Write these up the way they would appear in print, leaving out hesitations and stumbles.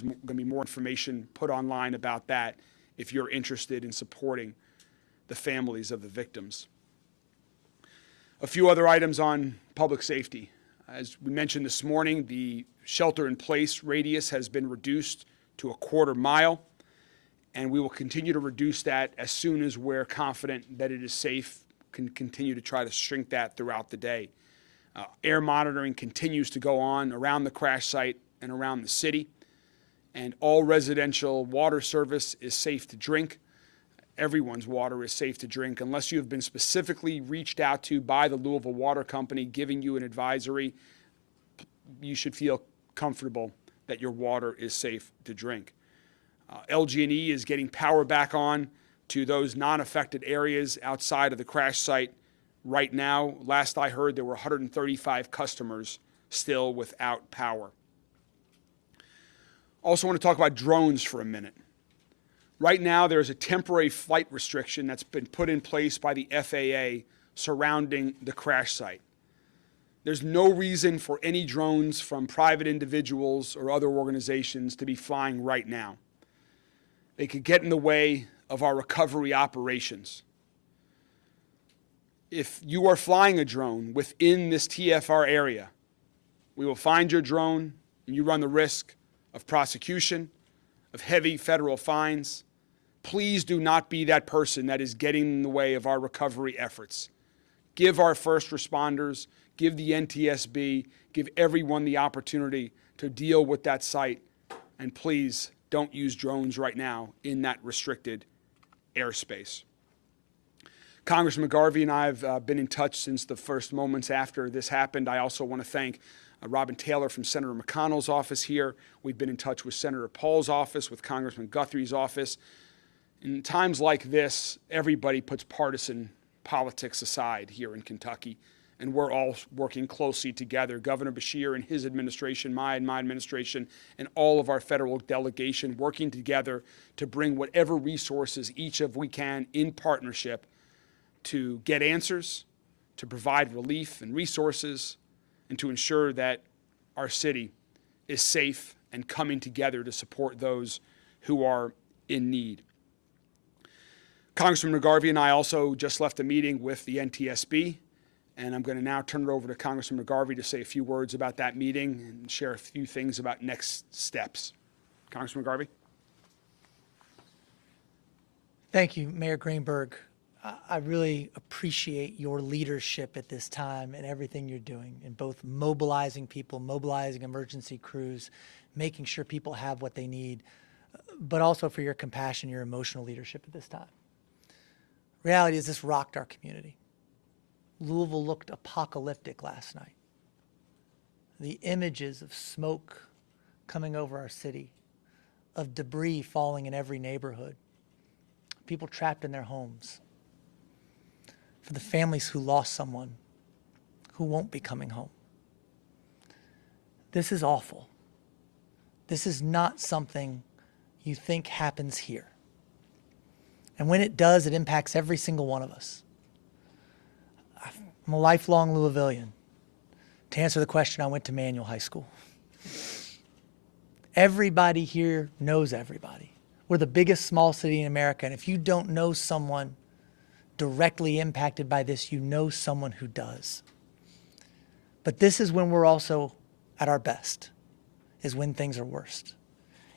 There's going to be more information put online about that if you're interested in supporting the families of the victims. A few other items on public safety. As we mentioned this morning, the shelter-in-place radius has been reduced to a quarter mile, and we will continue to reduce that as soon as we're confident that it is safe. Can continue to try to shrink that throughout the day. Air monitoring continues to go on around the crash site and around the city, and all residential water service is safe to drink. Everyone's water is safe to drink unless you have been specifically reached out to by the Louisville Water Company giving you an advisory. You should feel comfortable that your water is safe to drink. LG&E is getting power back on to those non-affected areas outside of the crash site. Right now, last I heard, there were 135 customers still without power. Also want to talk about drones for a minute. Right now, there's a temporary flight restriction that's been put in place by the FAA surrounding the crash site. There's no reason for any drones from private individuals or other organizations to be flying right now. They could get in the way of our recovery operations. If you are flying a drone within this TFR area, we will find your drone and you run the risk of prosecution, of heavy federal fines. Please do not be that person that is getting in the way of our recovery efforts. Give our first responders, give the NTSB, give everyone the opportunity to deal with that site, and please don't use drones right now in that restricted airspace. Congressman McGarvey and I have been in touch since the first moments after this happened. I also want to thank Robin Taylor from Senator McConnell's office here. We've been in touch with Senator Paul's office, with Congressman Guthrie's office. In times like this, everybody puts partisan politics aside here in Kentucky, and we're all working closely together. Governor Beshear and his administration, my administration, and all of our federal delegation working together to bring whatever resources each of we can in partnership to get answers, to provide relief and resources, and to ensure that our city is safe and coming together to support those who are in need. Congressman McGarvey and I also just left a meeting with the NTSB, and I'm going to now turn it over to Congressman McGarvey to say a few words about that meeting and share a few things about next steps. Congressman McGarvey. Thank you, Mayor Greenberg. I really appreciate your leadership at this time and everything you're doing in both mobilizing people, mobilizing emergency crews, making sure people have what they need, but also for your compassion, your emotional leadership at this time. Reality is this rocked our community. Louisville looked apocalyptic last night. The images of smoke coming over our city, of debris falling in every neighborhood, people trapped in their homes, for the families who lost someone who won't be coming home. This is awful. This is not something you think happens here. And when it does, it impacts every single one of us. I'm a lifelong Louisvillian. To answer the question, I went to Manual High School. Everybody here knows everybody. We're the biggest small city in America, and if you don't know someone directly impacted by this, you know someone who does. But this is when we're also at our best, is when things are worst.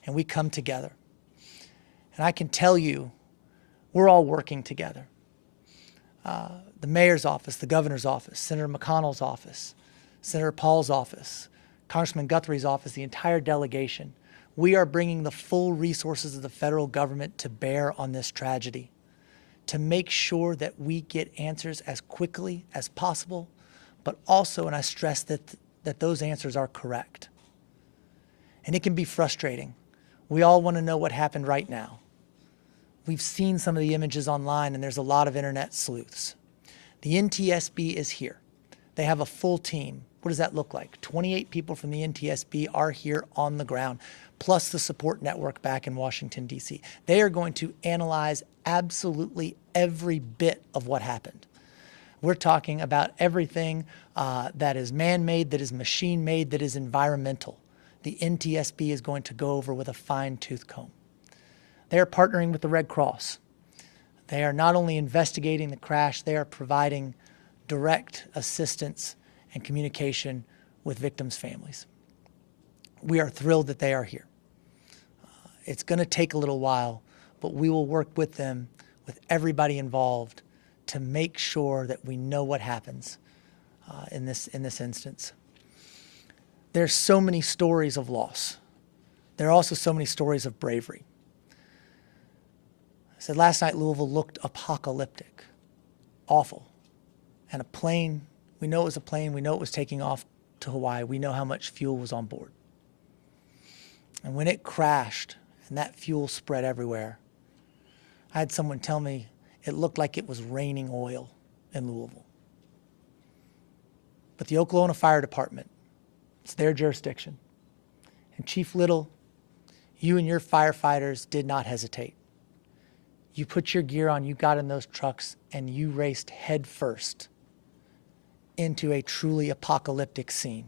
And we come together. And I can tell you, we're all working together. The mayor's office, the governor's office, Senator McConnell's office, Senator Paul's office, Congressman Guthrie's office, the entire delegation. We are bringing the full resources of the federal government to bear on this tragedy, to make sure that we get answers as quickly as possible, but also, and I stress that those answers are correct. And it can be frustrating. We all want to know what happened right now. We've seen some of the images online, and there's a lot of internet sleuths. The NTSB is here. They have a full team. What does that look like? 28 people from the NTSB are here on the ground, plus the support network back in Washington, D.C. They are going to analyze absolutely every bit of what happened. We're talking about everything that is man-made, that is machine-made, that is environmental. the NTSB is going to go over with a fine-tooth comb. They are partnering with the Red Cross. They are not only investigating the crash, they are providing direct assistance and communication with victims' families. We are thrilled that they are here. It's going to take a little while, but we will work with them, with everybody involved, to make sure that we know what happens in this instance. There's so many stories of loss. There are also so many stories of bravery. I said last night Louisville looked apocalyptic, awful. And a plane, we know it was a plane, we know it was taking off to Hawaii, we know how much fuel was on board. And when it crashed and that fuel spread everywhere, I had someone tell me it looked like it was raining oil in Louisville. But the Oklahoma Fire Department, it's their jurisdiction. And Chief Little, you and your firefighters did not hesitate. You put your gear on, you got in those trucks, and you raced head first into a truly apocalyptic scene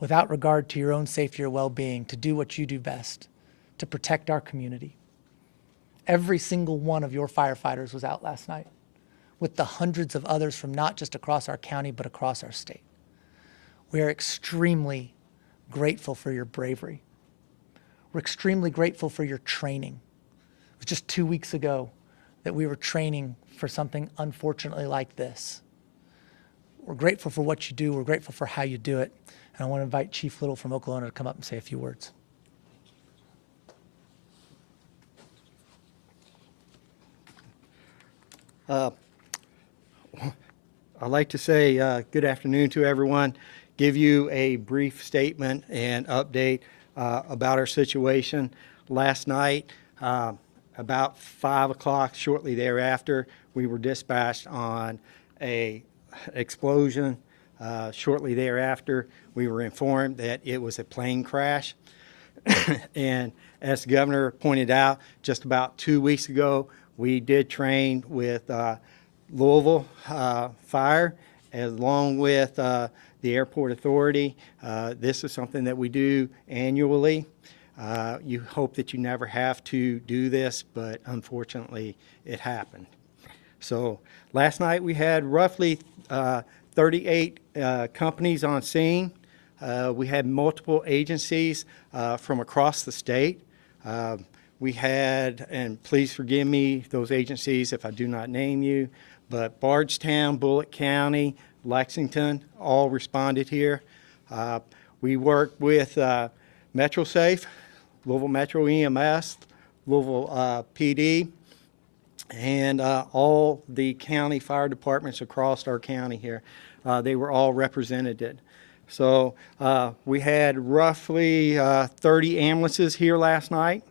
without regard to your own safety or well-being, to do what you do best, to protect our community. Every single one of your firefighters was out last night with the hundreds of others from not just across our county, but across our state. We are extremely grateful for your bravery. We're extremely grateful for your training. It was just 2 weeks ago that we were training for something unfortunately like this. We're grateful for what you do. We're grateful for how you do it. And I want to invite Chief Little from Oklahoma to come up and say a few words. I'd like to say good afternoon to everyone, give you a brief statement and update about our situation. Last night, about 5 o'clock, shortly thereafter, we were dispatched on a explosion. Shortly thereafter, we were informed that it was a plane crash. And as the governor pointed out, just about 2 weeks ago, we did train with Louisville Fire along with the Airport Authority. This is something that we do annually. You hope that you never have to do this, but unfortunately it happened. So last night we had roughly 38 companies on scene. We had multiple agencies from across the state. We had, and please forgive me, those agencies if I do not name you, but Bardstown, Bullitt County, Lexington, all responded here. We worked with MetroSafe, Louisville Metro EMS, Louisville PD, and all the county fire departments across our county here. They were all represented. So we had roughly 30 ambulances here last night.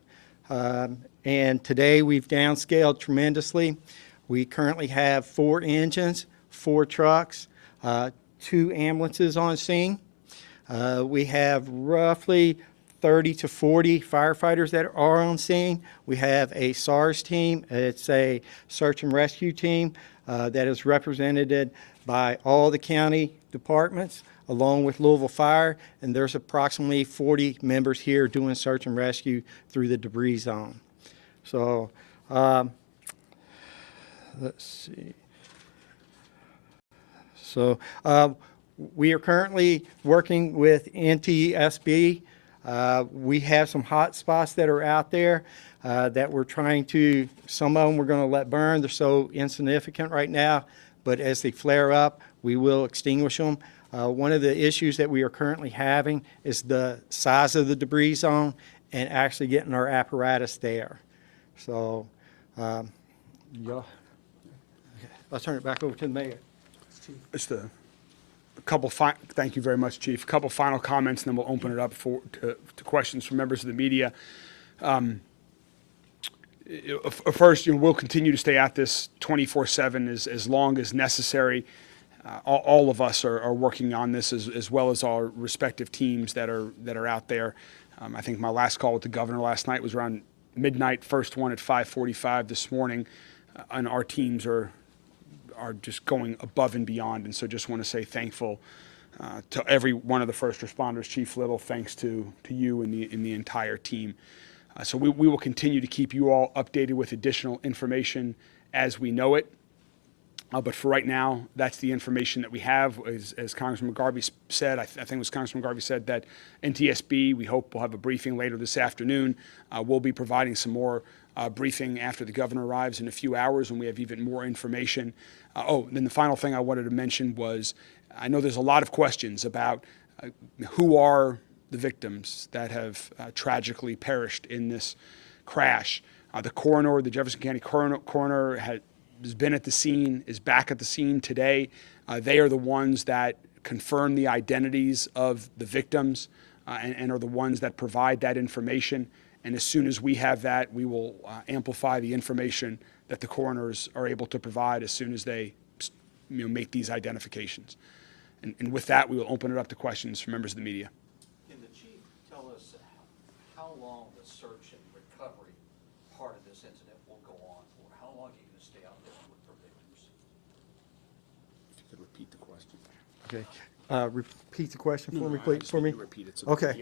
And today we've downscaled tremendously. We currently have 4 engines, 4 trucks, 2 ambulances on scene. We have roughly 30 to 40 firefighters that are on scene. We have a SARS team. It's a search and rescue team that is represented by all the county departments along with Louisville Fire, and there's approximately 40 members here doing search and rescue through the debris zone. So let's see. So we are currently working with NTSB. We have some hot spots that are out there that we're trying to, some of them we're going to let burn. They're so insignificant right now, but as they flare up, we will extinguish them. One of the issues that we are currently having is the size of the debris zone and actually getting our apparatus there. So I'll turn it back over to the mayor. Just a couple, thank you very much, Chief. A couple final comments, and then we'll open it up to questions from members of the media. First, we'll continue to stay at this 24/7 as long as necessary. All of us are working on this as well as our respective teams that are out there. I think my last call with the governor last night was around midnight, first one at 5:45 this morning, and our teams are just going above and beyond. And so just want to say thankful to every one of the first responders, Chief Little, thanks to you and the entire team. So we will continue to keep you all updated with additional information as we know it. But for right now, that's the information that we have. As Congressman McGarvey said, I think it was Congressman McGarvey said that NTSB, we hope will have a briefing later this afternoon. We'll be providing some more briefing after the governor arrives in a few hours when we have even more information. Then the final thing I wanted to mention was, I know there's a lot of questions about who are the victims that have tragically perished in this crash. The coroner, the Jefferson County coroner has been at the scene, is back at the scene today. They are the ones that confirm the identities of the victims and are the ones that provide that information. And as soon as we have that, we will amplify the information that the coroners are able to provide as soon as they make these identifications. And with that, we will open it up to questions from members of the media. Can the chief tell us how long the search and recovery part of this incident will go on for? How long are you going to stay out there and look for victims? If you could repeat the question. Okay. Repeat the question for me, please. For me? Repeat it. So Okay.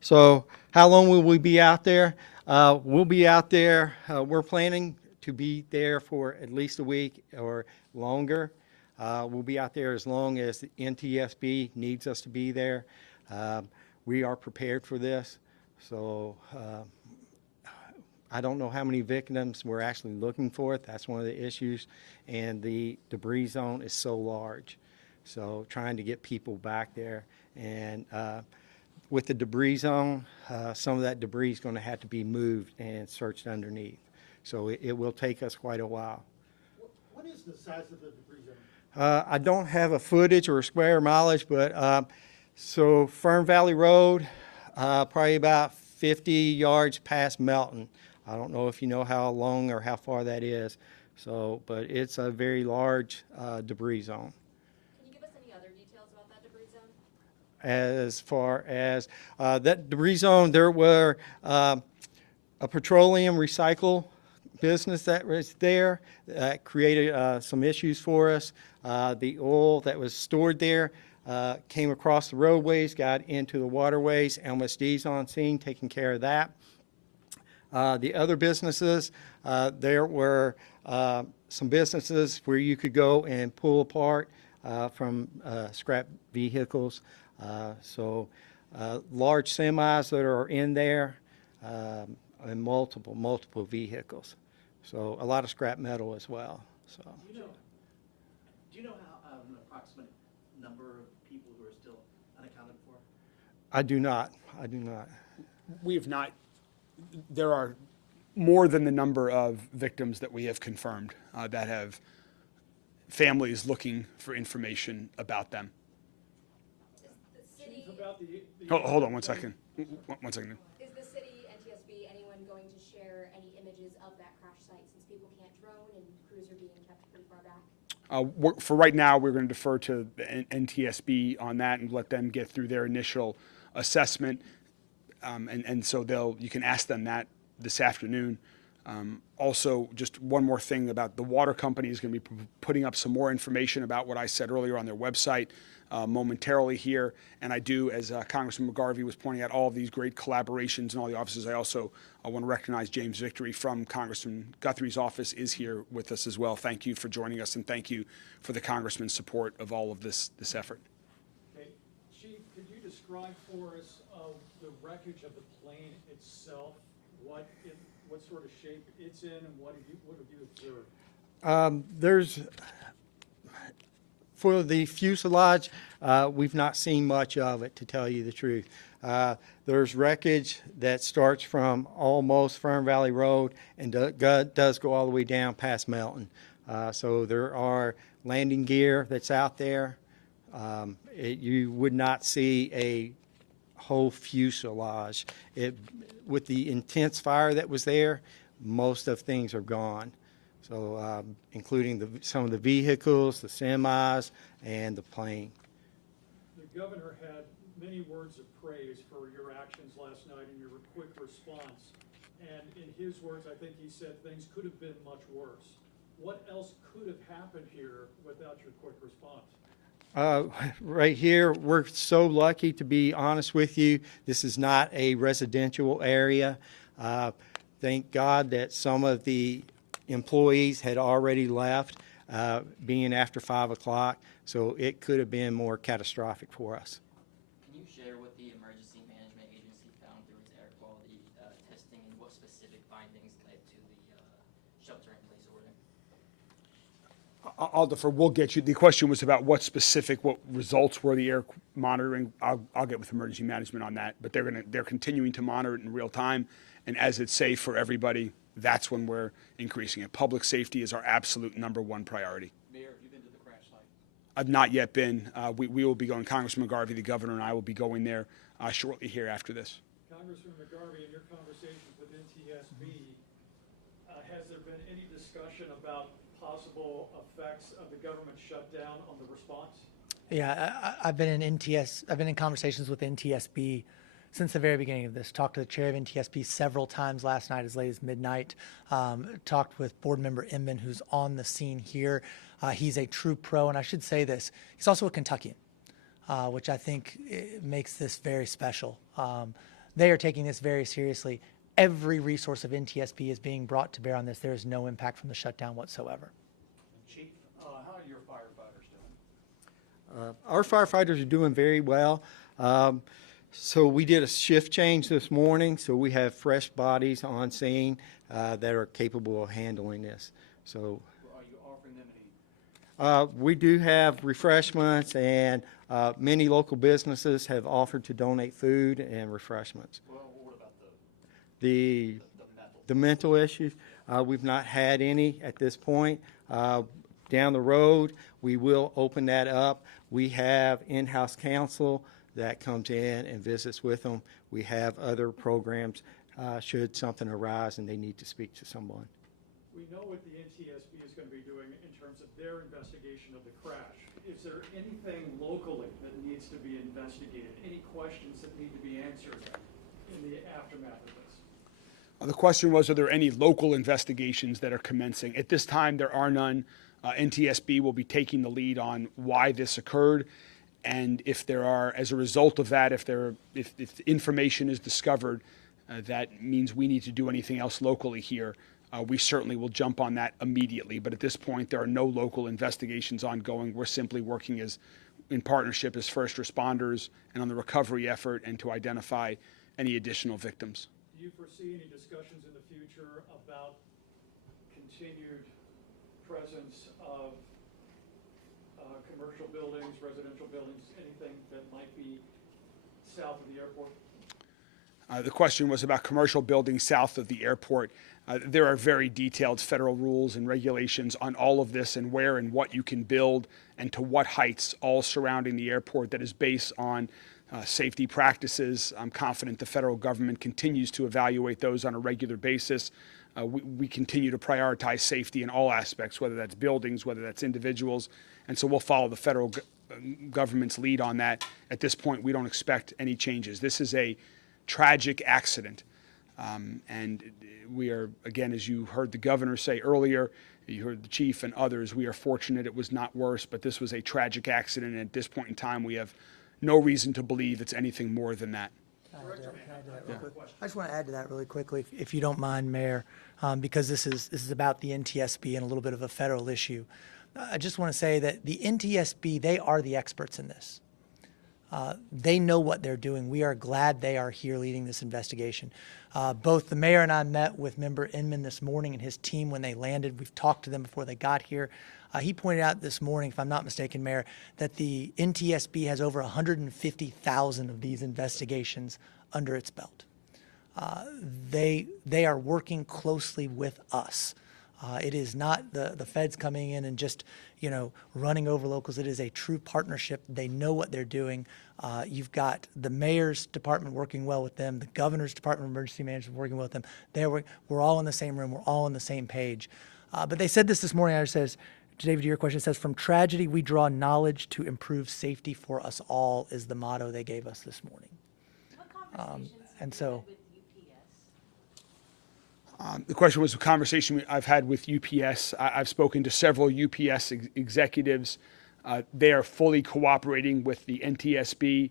So how long will we be out there? We'll be out there. We're planning to be there for at least a week or longer. We'll be out there as long as the NTSB needs us to be there. We are prepared for this. So I don't know how many victims we're actually looking for. That's one of the issues. And the debris zone is so large. So trying to get people back there. And with the debris zone, some of that debris is going to have to be moved and searched underneath. So it will take us quite a while. What is the size of the debris zone? I don't have a footage or a square mileage, but so Fern Valley Road, probably about 50 yards past Melton. I don't know if you know how long or how far that is. So, but it's a very large debris zone. Can you give us any other details about that debris zone? As far as that debris zone, there were a petroleum recycle business that was there that created some issues for us. The oil that was stored there came across the roadways, got into the waterways. LMSD's on scene taking care of that. The other businesses, there were some businesses where you could go and pull apart from scrap vehicles. Large semis that are in there and multiple vehicles. So a lot of scrap metal as well. So. Do you know how an approximate number of people who are still unaccounted for? I do not. We have not. There are more than the number of victims that we have confirmed that have families looking for information about them. Is the city, Hold on 1 second. 1 second. is the city, NTSB, anyone going to share any images of that crash site since people can't drone and crews are being kept pretty far back? For right now, we're going to defer to the NTSB on that and let them get through their initial assessment. And so you can ask them that this afternoon. Also, just one more thing about the water company is going to be putting up some more information about what I said earlier on their website momentarily here. And I do, as Congressman McGarvey was pointing out, all of these great collaborations and all the offices. I also want to recognize James Victory from Congressman Guthrie's office is here with us as well. Thank you for joining us, and thank you for the Congressman's support of all of this effort. Okay, Chief, could you describe for us the wreckage of the plane itself, what sort of shape it's in, and what have you observed? For the fuselage, we've not seen much of it, to tell you the truth. There's wreckage that starts from almost Fern Valley Road and does go all the way down past Melton. So there are landing gear that's out there. You would not see a whole fuselage. With the intense fire that was there, most of things are gone. So including some of the vehicles, the semis, and the plane. The governor had many words of praise for your actions last night and your quick response. And in his words, I think he said things could have been much worse. What else could have happened here without your quick response? Right here, we're so lucky, to be honest with you. This is not a residential area. Thank God that some of the employees had already left, being after 5 o'clock, so it could have been more catastrophic for us. Can you share what the Emergency Management Agency found through its air quality testing, and what specific findings led to the shelter-in-place order? I'll defer. We'll get you. The question was about what results were the air monitoring. I'll get with emergency management on that, but they're continuing to monitor it in real time, and as it's safe for everybody, that's when we're increasing it. Public safety is our absolute #1 priority. Mayor, have you been to the crash site? I've not yet been. We will be going. Congressman McGarvey, the governor, and I will be going there shortly here after this. Congressman McGarvey, in your conversations with NTSB, has there been any discussion about possible effects of the government shutdown on the response? Yeah, I've been in conversations with NTSB since the very beginning of this. Talked to the chair of NTSB several times last night, as late as midnight. Talked with board member Inman, who's on the scene here. He's a true pro, and I should say this, he's also a Kentuckian, which I think makes this very special. They are taking this very seriously. Every resource of NTSB is being brought to bear on this. There is no impact from the shutdown whatsoever. Chief, how are your firefighters doing? Our firefighters are doing very well. So we did a shift change this morning, so we have fresh bodies on scene that are capable of handling this. So Are you offering them any? we do have refreshments, and many local businesses have offered to donate food and refreshments. Well, what about The the mental? mental issues, we've not had any at this point. Down the road, we will open that up. We have in-house counsel that comes in and visits with them. We have other programs should something arise and they need to speak to someone. We know what the NTSB is going to be doing in terms of their investigation of the crash. Is there anything locally that needs to be investigated? Any questions that need to be answered in the aftermath of this? The question was, are there any local investigations that are commencing? At this time, there are none. NTSB will be taking the lead on why this occurred, and if there are, as a result of that, if information is discovered that means we need to do anything else locally here, we certainly will jump on that immediately. But at this point, there are no local investigations ongoing. We're simply working in partnership as first responders and on the recovery effort and to identify any additional victims. Do you foresee any discussions in the future about continued presence of commercial buildings, residential buildings, anything that might be south of the airport? The question was about commercial buildings south of the airport. There are very detailed federal rules and regulations on all of this and where and what you can build and to what heights, all surrounding the airport, that is based on safety practices. I'm confident the federal government continues to evaluate those on a regular basis. We continue to prioritize safety in all aspects, whether that's buildings, whether that's individuals, and so we'll follow the federal government's lead on that. At this point, we don't expect any changes. This is a tragic accident, and we are, again, as you heard the governor say earlier, you heard the chief and others, we are fortunate it was not worse, but this was a tragic accident, and at this point in time, we have no reason to believe it's anything more than that. I just want to add to that really quickly, if you don't mind, Mayor, because this is about the NTSB and a little bit of a federal issue. I just want to say that the NTSB, they are the experts in this. They know what they're doing. We are glad they are here leading this investigation. Both the mayor and I met with member Inman this morning and his team when they landed. We've talked to them before they got here. He pointed out this morning, if I'm not mistaken, Mayor, that the NTSB has over 150,000 of these investigations under its belt. They are working closely with us. It is not the feds coming in and just, running over locals. It is a true partnership. They know what they're doing. You've got the mayor's department working well with them, the governor's department of emergency management working well with them. We're all in the same room. We're all on the same page. But they said this morning. It says, David, to your question, it says, "From tragedy, we draw knowledge to improve safety for us all," is the motto they gave us this morning. What conversations and have so- you had with UPS? The question was a conversation I've had with UPS. I've spoken to several UPS executives. They are fully cooperating with the NTSB.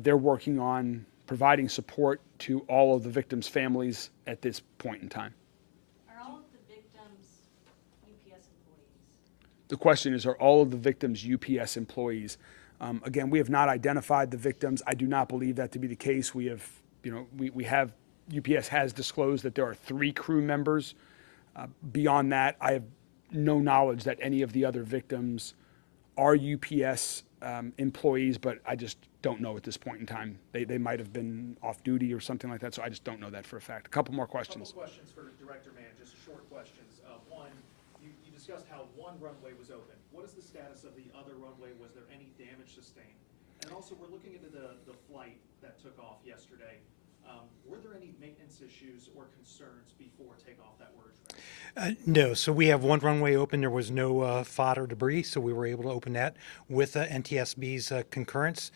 They're working on providing support to all of the victims' families at this point in time. Are all of the victims UPS employees? The question is, are all of the victims UPS employees? Again, we have not identified the victims. I do not believe that to be the case. We have, UPS has disclosed that there are 3 crew members. Beyond that, I have no knowledge that any of the other victims are UPS employees, but I just don't know at this point in time. They might have been off duty or something like that, so I just don't know that for a fact. A couple more questions. Couple questions for Director Mann, just short questions. One, you discussed how one runway was open. What is the status of the other runway? Was there any damage sustained? And also, we're looking into the flight that took off yesterday. Were there any maintenance issues or concerns before takeoff that were addressed? No, so we have one runway open. There was no FOD or debris, so we were able to open that with NTSB's concurrence.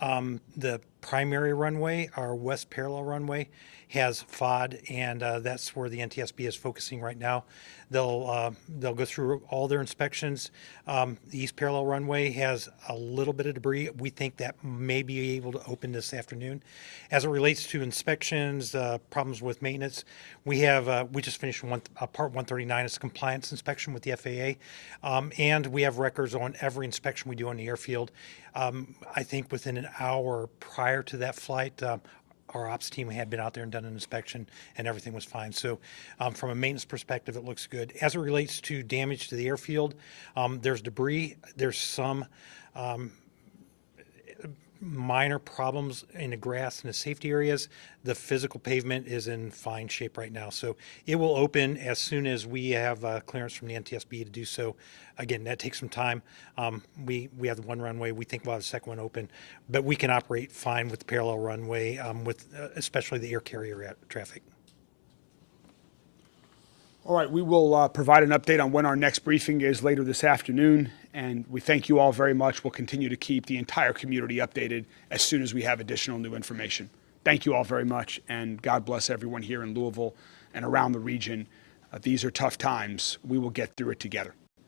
The primary runway, our west parallel runway, has FOD, and that's where the NTSB is focusing right now. They'll go through all their inspections. The east parallel runway has a little bit of debris. We think that may be able to open this afternoon. As it relates to inspections, problems with maintenance, we just finished part 139. It's a compliance inspection with the FAA, and we have records on every inspection we do on the airfield. I think within an hour prior to that flight, our ops team had been out there and done an inspection, and everything was fine. So from a maintenance perspective, it looks good. As it relates to damage to the airfield, there's debris. There's some minor problems in the grass and the safety areas. The physical pavement is in fine shape right now. So it will open as soon as we have clearance from the NTSB to do so. Again, that takes some time. We have the one runway. We think we'll have the second one open, but we can operate fine with the parallel runway, with especially the air carrier traffic. All right, we will provide an update on when our next briefing is later this afternoon, and we thank you all very much. We'll continue to keep the entire community updated as soon as we have additional new information. Thank you all very much, and God bless everyone here in Louisville and around the region. These are tough times. We will get through it together.